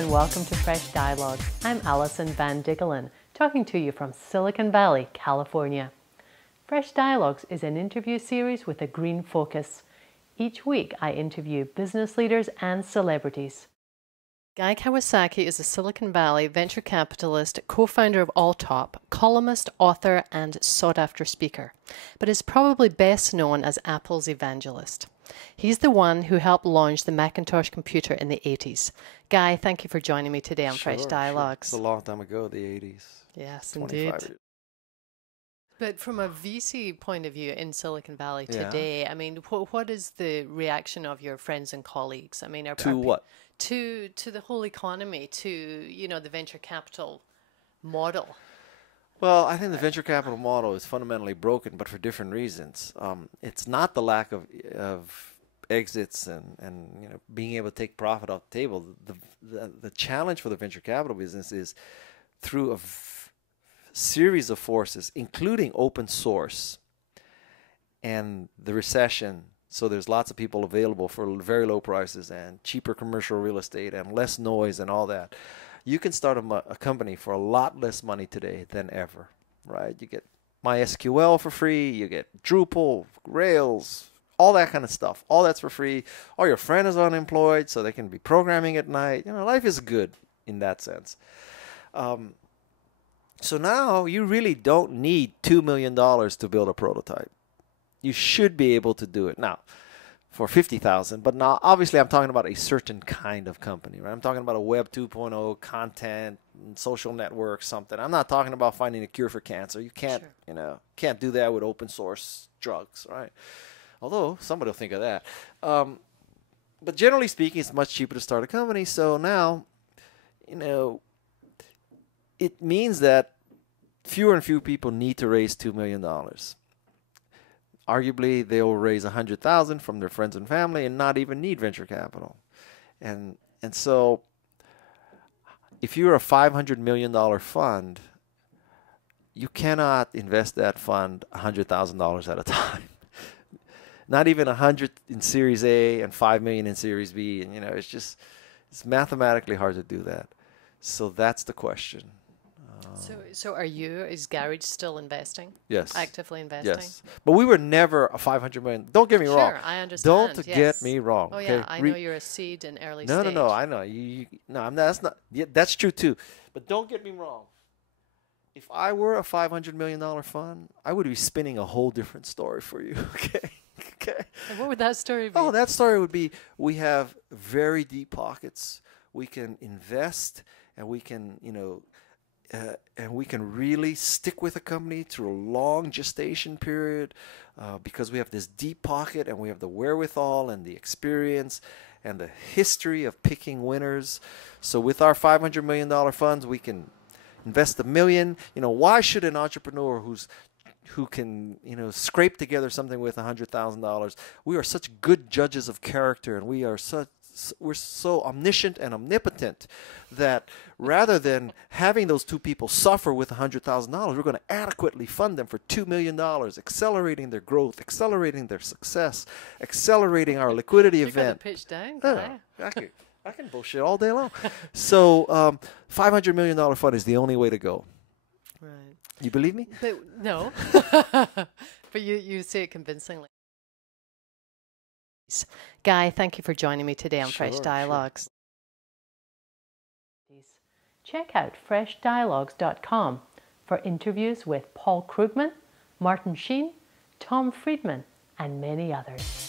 and welcome to Fresh Dialogues. I'm Alison Van Diggelen, talking to you from Silicon Valley, California. Fresh Dialogues is an interview series with a green focus. Each week I interview business leaders and celebrities. Guy Kawasaki is a Silicon Valley venture capitalist, co-founder of Alltop, columnist, author, and sought-after speaker, but is probably best known as Apple's evangelist. He's the one who helped launch the Macintosh computer in the 80s. Guy, thank you for joining me today on Fresh Dialogues. It's a long time ago, the 80s. Yes, indeed. Years. But from a VC point of view in Silicon Valley today, I mean, what is the reaction of your friends and colleagues? I mean, what? To the whole economy, to, you know, the venture capital model. Well, I think the venture capital model is fundamentally broken, but for different reasons. It's not the lack of exits and you know, being able to take profit off the table. The challenge for the venture capital business is through a series of forces, including open source and the recession. So there's lots of people available for very low prices and cheaper commercial real estate and less noise and all that. You can start a company for a lot less money today than ever, right? You get MySQL for free, you get Drupal, Rails, all that kind of stuff. All that's for free. All your friend is unemployed, so they can be programming at night. You know, life is good in that sense. So now you really don't need $2 million to build a prototype. You should be able to do it now for $50,000. But now, obviously, I'm talking about a certain kind of company, right? I'm talking about a Web 2.0 content, social network, something. I'm not talking about finding a cure for cancer. You can't, you know, can't do that with open source drugs, right? Although somebody will think of that. But generally speaking, it's much cheaper to start a company. So now, you know, it means that fewer and fewer people need to raise $2 million. Arguably, they will raise $100,000 from their friends and family and not even need venture capital. And so if you're a $500 million fund, you cannot invest that fund $100,000 at a time. Not even 100 in Series A and 5 million in Series B. And, you know, it's mathematically hard to do that. So that's the question. So is Garage still investing? Yes. Actively investing? Yes. But we were never a $500 million. Don't get me wrong. Sure, I understand. Don't get me wrong. Oh, yeah. I know you're a seed and early stage. No, I know. No, I'm not, that's not. Yeah, that's true, too. But don't get me wrong. If I were a $500 million fund, I would be spinning a whole different story for you. Okay? Okay. And what would that story be? Oh, that story would be we have very deep pockets. We can invest and we can, you know, and we can really stick with a company through a long gestation period because we have this deep pocket and we have the wherewithal and the experience and the history of picking winners. So with our $500 million funds, we can invest $1 million. You know, why should an entrepreneur who can, you know, scrape together something with $100,000? We are such good judges of character, and we're so omniscient and omnipotent that rather than having those two people suffer with $100,000, we're going to adequately fund them for $2 million, accelerating their growth, accelerating their success, accelerating our liquidity event. Pitch down, I can bullshit all day long. So $500 million fund is the only way to go. Right. You believe me? But, no. But you say it convincingly. Guy, thank you for joining me today on Fresh Dialogues. Sure. Check out freshdialogues.com for interviews with Paul Krugman, Martin Sheen, Tom Friedman, and many others.